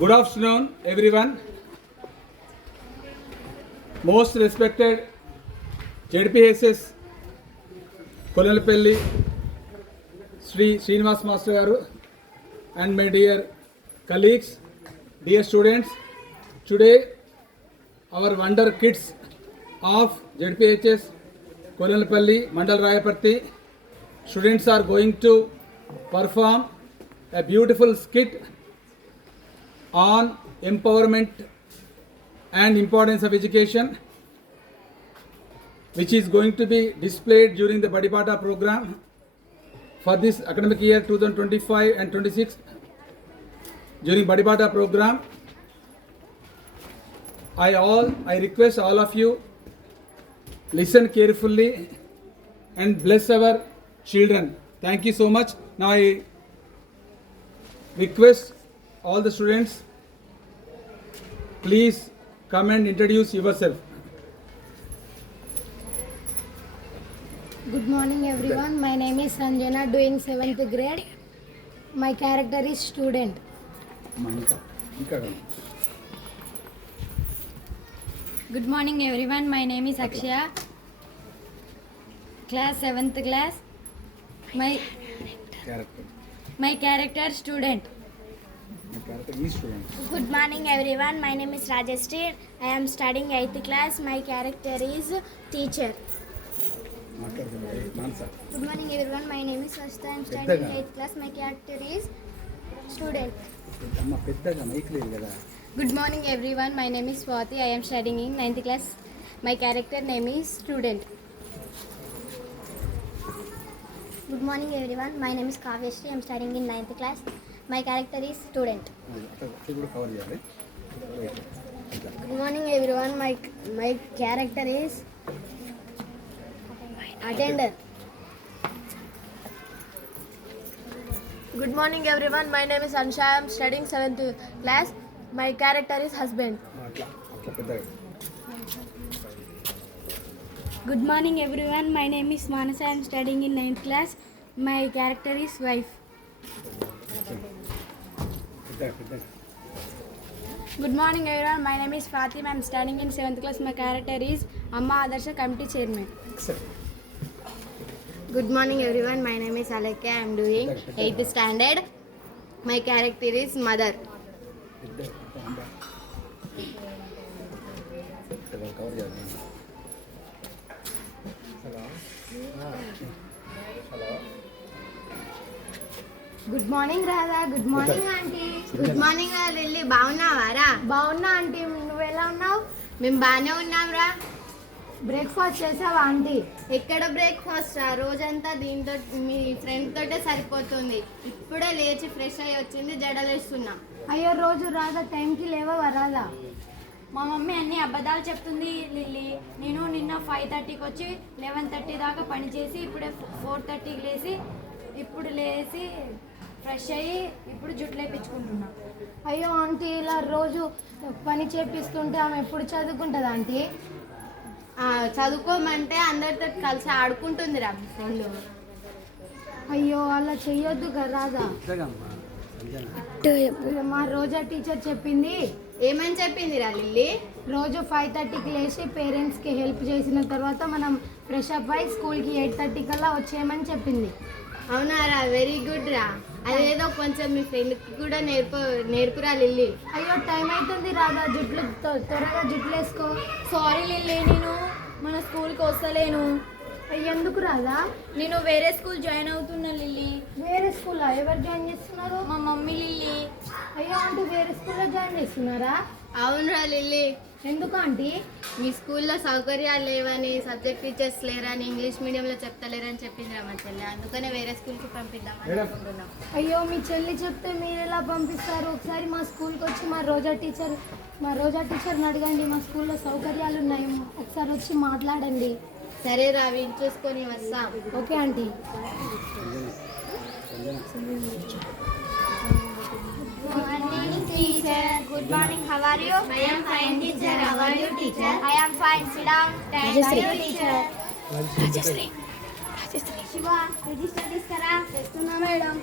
Good afternoon, everyone. Most respected JDPSS Kolalapalli Sri Srinivas Master Garu and my dear colleagues, dear students, today our wonder kids of JDPHS Kolalapalli Mandal Rayapatti students are going to perform a beautiful skit on empowerment and importance of education, which is going to be displayed during the Badipata program for this academic year 2025 and 26. During Badipata program, I request all of you listen carefully and bless our children. Thank you so much. Now I request all the students, please come and introduce yourself. Good morning everyone. My name is Sanjana, doing 7th grade. My character is student. Good morning everyone. My name is Akshaya. Class 7th class. My character student. Good morning everyone. My name is Rajastri. I am studying 8th class. My character is teacher. Good morning everyone. My name is Swastha. I am studying 8th class. My character is student. Good morning everyone. My name is Swati. I am studying in 9th class. My character name is student. Good morning everyone. My name is Kavyashri. I am studying in 9th class. My character is student. Good morning everyone. My character is attender. Good morning everyone. My name is Ansha. I am studying 7th class. My character is husband. Good morning everyone. My name is Manasa. I am studying in 9th class. My character is wife. Good morning everyone. My name is Fatima. I am studying in 7th class. My character is Amma Adarsha Committee Chairman. Good morning everyone. My name is Alakya. I am doing 8th standard. My character is mother. Good morning Radha. Good morning aunty. Good morning రా lily. బాగున్నావారా? బాగున్నా aunty. నువ్వు ఎలా ఉన్నావు? మేము బాగానే ఉన్నాం రా. Breakfast చేసావా ఆంటీ? ఎక్కడ బ్రేక్ఫాస్ట్ రా, రోజంతా దీంతో మీ ఫ్రెండ్ తోటే సరిపోతుంది. ఇప్పుడే లేచి ఫ్రెష్ అయ్యి వచ్చింది, జడలేస్తున్నా. అయ్యో రోజు రాధా టైంకి లేవా రాధా? మా మమ్మీ అన్ని అబద్ధాలు చెప్తుంది లిల్లీ. నేను నిన్న 5:30కి వచ్చి 11:30 దాకా పని చేసి ఇప్పుడే 4:30కి లేచి ఫ్రెష్ అయ్యి ఇప్పుడు జుట్టు లేపించుకుంటున్నా. అయ్యో ఆంటీ ఇలా రోజు పని చేపిస్తుంటే ఆమె ఎప్పుడు చదువుకుంటుంది ఆంటీ? చదువుకోమంటే అందరితో కలిసి ఆడుకుంటుంది రా ఫోన్లో. అయ్యో అలా చెయ్యొద్దు కదా రాధా. మా రోజా టీచర్ చెప్పింది. ఏమని చెప్పింది రా లిల్లీ? రోజు 5:30కి లేచి పేరెంట్స్కి హెల్ప్ చేసిన తర్వాత మనం ఫ్రెష్ అప్ అయి స్కూల్కి 8:30 కల్లా వచ్చేయమని చెప్పింది. అవునారా, వెరీ గుడ్ రా. అదేదో కొంచెం మీ ఫ్రెండ్కి కూడా నేర్పురా లిల్లీ. అయ్యో టైం అవుతుంది రాధా, త్వరగా జుట్లు వేసుకో. సారీ లిల్లీ, నేను మన స్కూల్కి వస్తలేను. ఎందుకు రాధా? నేను వేరే స్కూల్ జాయిన్ అవుతున్నా లిల్లీ. వేరే స్కూల్లో ఎవరు జాయిన్ చేస్తున్నారు? మా మమ్మీ లిల్లీ. అయ్యో ఆంటీ వేరే స్కూల్లో జాయిన్ చేస్తున్నారా? అవునురా లిల్లీ. ఎందుకు ఆంటీ? మీ స్కూల్లో సౌకర్యాలు లేవని, సబ్జెక్ట్ టీచర్స్ లేరని, ఇంగ్లీష్ మీడియంలో చెప్తలేరని చెప్పిందిరా మా చెల్లి. అందుకనే వేరే స్కూల్కి పంపిద్దామని అనుకుంటున్నాం. అయ్యో మీ చెల్లి చెప్తే మీరు ఎలా పంపిస్తారు? ఒకసారి మా స్కూల్కి వచ్చి మా రోజా టీచర్ని అడగండి. మా స్కూల్లో సౌకర్యాలు ఉన్నాయి, ఒకసారి వచ్చి మాట్లాడండి. సరే రా, వీలు చూసుకొని వస్తాం. Okay aunty. Morning teacher. Good morning. How are you? I am fine teacher. How are you teacher? I am fine. Sit down. Thank you teacher. Rajashri. Shiva, register తీసుకురా. చేస్తున్నా madam.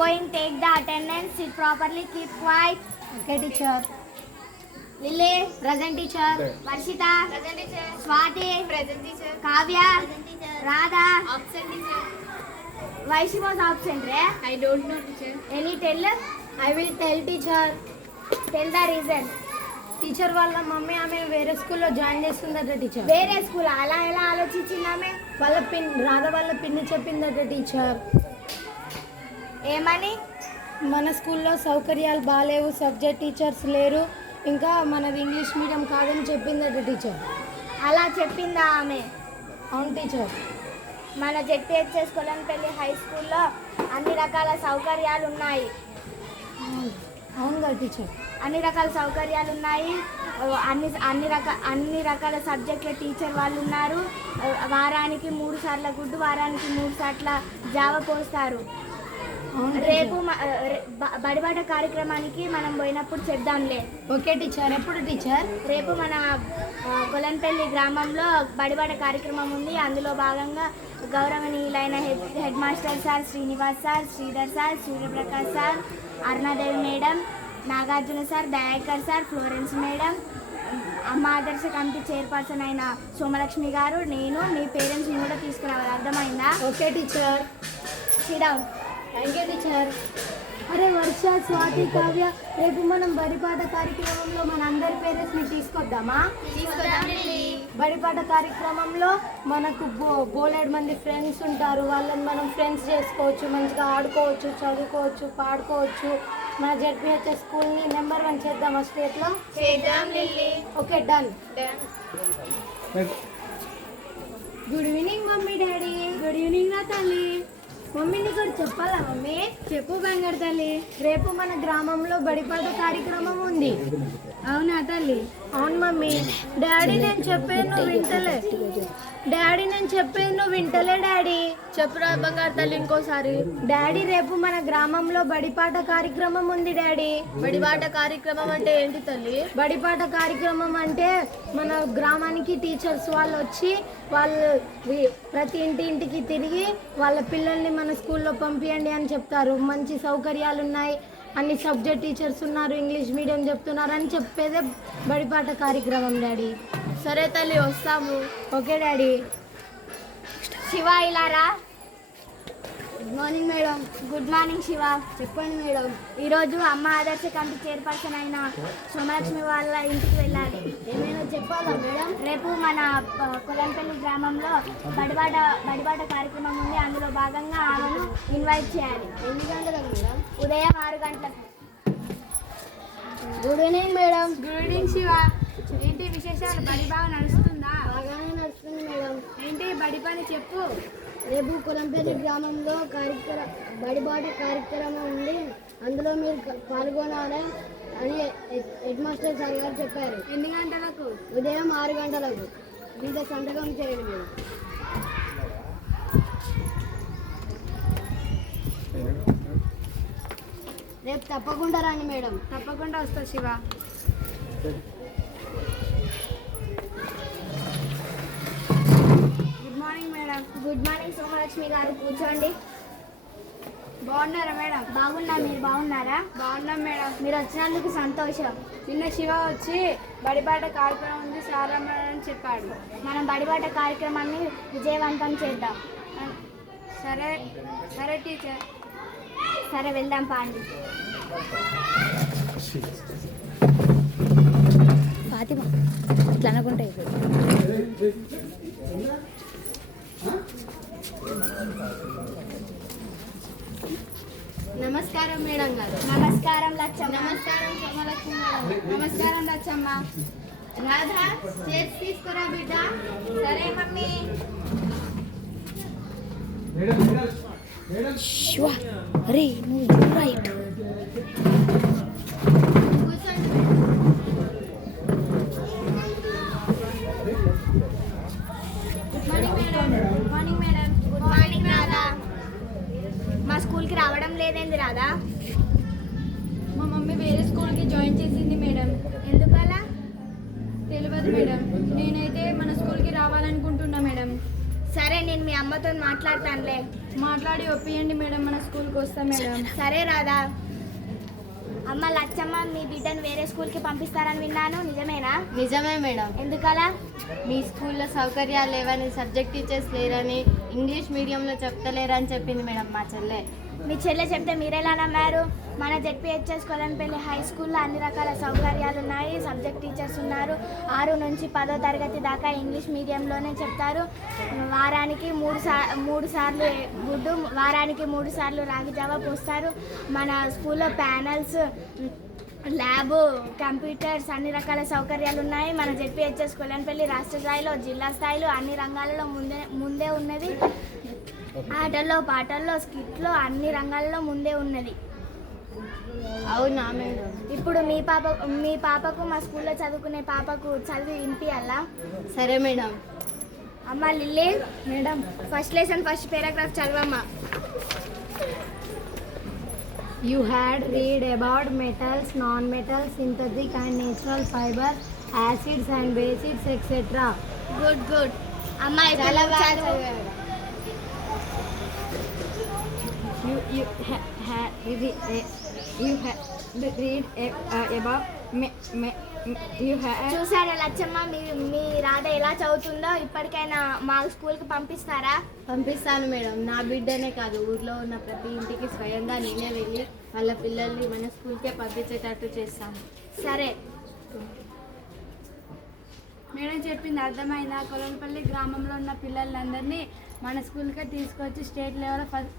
going take the attendance. Sit properly. Keep quiet. Okay teacher. Lily. Present teacher. Varshita. Present teacher. Swati. Present teacher. Kavya. Present teacher. Radha. Absent teacher. Why she was absent, Re? I don't know, teacher. Any tell? I will tell teacher. Tell the reason. Teacher వాళ్ళ mummy ఆమె వేరే స్కూల్లో join చేస్తుందట teacher. వేరే school అలా ఎలా ఆలోచించిందామే? వాళ్ళ రాధ వాళ్ళ పిన్ని చెప్పిందట టీచర్. ఏమని? మన స్కూల్లో సౌకర్యాలు బాగాలేవు, సబ్జెక్ట్ టీచర్స్ లేరు, ఇంకా మనది ఇంగ్లీష్ మీడియం కాదని చెప్పిందట టీచర్. అలా చెప్పిందా ఆమె? అవును టీచర్. మన జెడ్పీహెచ్ఎస్ కొలంపల్లి హై స్కూల్లో అన్ని రకాల సౌకర్యాలు ఉన్నాయి. అవునుగా టీచర్. అన్ని రకాల సౌకర్యాలు ఉన్నాయి. అన్ని రకాల సబ్జెక్టుల టీచర్ వాళ్ళు ఉన్నారు. వారానికి 3 సార్ల గుడ్డు, వారానికి 3 సార్ల జావ పోస్తారు. రేపు బడిబాట కార్యక్రమానికి మనం పోయినప్పుడు చెప్దాంలే. Okay teacher. ఎప్పుడు టీచర్? రేపు మన కొలన్పల్లి గ్రామంలో బడిబాట కార్యక్రమం ఉంది. అందులో భాగంగా గౌరవనీయులైన head master sir Srinivas sir, Sridhar sir, Suryaprakash sir, Aruna Devi madam, Nagarjuna sir, Dayakar sir, Florence madam, అమ్మ ఆదర్శ కమిటీ చైర్పర్సన్ అయిన సోమలక్ష్మి గారు, నేను, మీ పేరెంట్స్ని కూడా తీసుకురావాలి. అర్థమైందా? Okay teacher. SIT down. Thank you teacher. అరే వర్ష, స్వాతి, కావ్య, రేపు మనం బడిపాట కార్యక్రమంలో మన అందరి పేరెంట్స్ని తీసుకొద్దామా? బడిపాట కార్యక్రమంలో మనకు బోలెడు మంది ఫ్రెండ్స్ ఉంటారు. వాళ్ళని మనం ఫ్రెండ్స్ చేసుకోవచ్చు, మంచిగా ఆడుకోవచ్చు, చదువుకోవచ్చు, పాడుకోవచ్చు. మన జెడ్పీహెచ్ఎస్ స్కూల్ని నెంబర్ 1 చేద్దామా స్టేట్లో? Okay done. Good evening mummy daddy. Good evening నా తల్లి. మమ్మీని కూడా చెప్పాలా మమ్మీ? చెప్పు బంగారు తల్లి. రేపు మన గ్రామంలో బడిపాట కార్యక్రమం ఉంది. అవునా తల్లి? అవును మమ్మీ. డాడీ నేను చెప్పేది నువ్వు వింటలే. డాడీ చెప్పురా బంగారు తల్లి ఇంకోసారి. డాడీ రేపు మన గ్రామంలో బడిపాట కార్యక్రమం ఉంది డాడీ. బడిబాట కార్యక్రమం అంటే ఏంటి తల్లి? బడిపాట కార్యక్రమం అంటే మన గ్రామానికి టీచర్స్ వాళ్ళు వచ్చి ప్రతి ఇంటికి తిరిగి వాళ్ళ పిల్లల్ని మన స్కూల్లో పంపించండి అని చెప్తారు. మంచి సౌకర్యాలు ఉన్నాయి, అన్ని సబ్జెక్ట్ టీచర్స్ ఉన్నారు, ఇంగ్లీష్ మీడియం చెప్తున్నారు అని చెప్పేదే బడిపాట కార్యక్రమం డాడీ. సరే తల్లి, వస్తాము. Okay daddy. శివ ఇలా రా. Good morning madam. Good morning Shiva. చెప్పండి మేడం. ఈరోజు అమ్మ ఆదర్శ కమిటీ చైర్పర్సన్ అయిన సోమలక్ష్మి వాళ్ళ ఇంటికి వెళ్ళాలి. ఏమైనా చెప్పాలా మేడం? రేపు మన కొలంపల్లి గ్రామంలో బడిబాట కార్యక్రమం ఉంది. అందులో భాగంగా ఆమెను ఇన్వైట్ చేయాలి. ఎన్ని గంటలకు మేడం? ఉదయం 6 గంటలకు. Good evening madam. Good evening Shiva. ఏంటి విశేషాలు? బడి బాగా నడుస్తుందా? బాగానే నడుస్తుంది మేడం. ఏంటి బడి పని చెప్పు. రేపు కొలంపల్లి గ్రామంలో బడిబాట కార్యక్రమం ఉంది. అందులో మీరు పాల్గొనాలి అని హెడ్ మాస్టర్ సార్ గారు చెప్పారు. ఎన్ని గంటలకు? ఉదయం 6 గంటలకు. మీద సంతకం చేయండి మేడం. రేపు తప్పకుండా రండి మేడం. తప్పకుండా వస్తా Shiva. Good morning madam. Good morning Somalakshmi గారు, కూర్చోండి. బాగున్నారా మేడం? బాగున్నా, మీరు బాగున్నారా? బాగున్నాం మేడం. మీరు వచ్చినందుకు సంతోషం. నిన్న శివ వచ్చి బడిబాట కార్యక్రమం ఉంది సార్ రమ్మని చెప్పాడు. మనం బడిబాట కార్యక్రమాన్ని విజయవంతం చేద్దాం. సరే సరే టీచర్. సరే వెళ్దాం పాండి. ఫాతిమా ఇట్లా అనుకుంటే నమస్కారం మేడం గారు. నమస్కారం లక్ష్మమ్మ. నమస్కారం సోమలక్ష్మి మేడం. నమస్కారం లచ్చమ్మ. రాధా చేసి తీసుకురా బిడ్డ. సరే మమ్మీ. అరే నువ్వు right. Good morning madam. Good morning Radha. మా స్కూల్కి రావడం లేదేంది రాధా? మా మమ్మీ వేరే స్కూల్కి జాయిన్ చేసింది మేడం. ఎందుకలా? తెలియదు మేడం. నేనైతే మన స్కూల్కి రావాలనుకుంటున్నా మేడం. సరే నేను మీ అమ్మతో మాట్లాడతానులే. మాట్లాడి ఒప్పియండి మేడం, మన స్కూల్కి వస్తాం మేడం. సరే రాదా. అమ్మ లచ్చమ్మ, మీ బిడ్డను వేరే స్కూల్కి పంపిస్తారని విన్నాను, నిజమేనా? నిజమే మేడం. ఎందుకలా? మీ స్కూల్లో సౌకర్యాలు లేవని, సబ్జెక్ట్ టీచర్స్ లేరని, ఇంగ్లీష్ మీడియంలో చెప్తలేరని చెప్పింది మేడం మా చెల్లె. మీ చెల్లె చెప్తే మీరెలా నమ్మారు? మన జెడ్పీహెచ్ఎస్ కొలంపల్లి హై స్కూల్లో అన్ని రకాల సౌకర్యాలు ఉన్నాయి, సబ్జెక్ట్ టీచర్స్ ఉన్నారు. 6 నుంచి 10వ తరగతి దాకా ఇంగ్లీష్ మీడియంలోనే చెప్తారు. వారానికి 3 సార్లు గుడ్డు, వారానికి 3 సార్లు రాగి జావా పోస్తారు. మన స్కూల్లో ప్యానల్స్, ల్యాబ్, కంప్యూటర్స్, అన్ని రకాల సౌకర్యాలు ఉన్నాయి. మన జెడ్పీహెచ్ఎస్ కొలంపల్లి రాష్ట్ర స్థాయిలో, జిల్లా స్థాయిలో అన్ని రంగాలలో ముందే ఉన్నది. ఆటల్లో, పాటల్లో, స్కిట్లో అన్ని రంగాల్లో ముందే ఉన్నది. అవునా మేడం? ఇప్పుడు మీ పాపకు మా స్కూల్లో చదువుకునే పాపకు చదివి వినిపియాలా? సరే మేడం. అమ్మ Lily madam, first lesson first paragraph చదవమ్మా. You had read about metals, non-metals, synthetic and natural fiber, acids and bases, etc. Good. అమ్మ ఇప్పుడు చాలా నువ్వు బాగా చదువు. చదివారు. you had read about you had చూసారా లచ్చమ్మ, మీ రాధ ఎలా చదువుతుందో? ఇప్పటికైనా మా స్కూల్కి పంపిస్తారా? పంపిస్తాను మేడం. నా బిడ్డనే కాదు, ఊర్లో ఉన్న ప్రతి ఇంటికి స్వయంగా నేనే వెళ్ళి వాళ్ళ పిల్లల్ని మన స్కూల్కే పంపించేటట్టు చేస్తాను. సరే. మేడం చెప్పింది అర్థమైందా? కొలంపల్లి గ్రామంలో ఉన్న పిల్లలందరినీ మన స్కూల్కే తీసుకొచ్చి స్టేట్ లెవెల్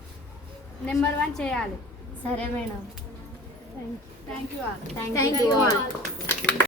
నెంబర్ 1 చేయాలి. సరే madam. Thank you all. Thank you all.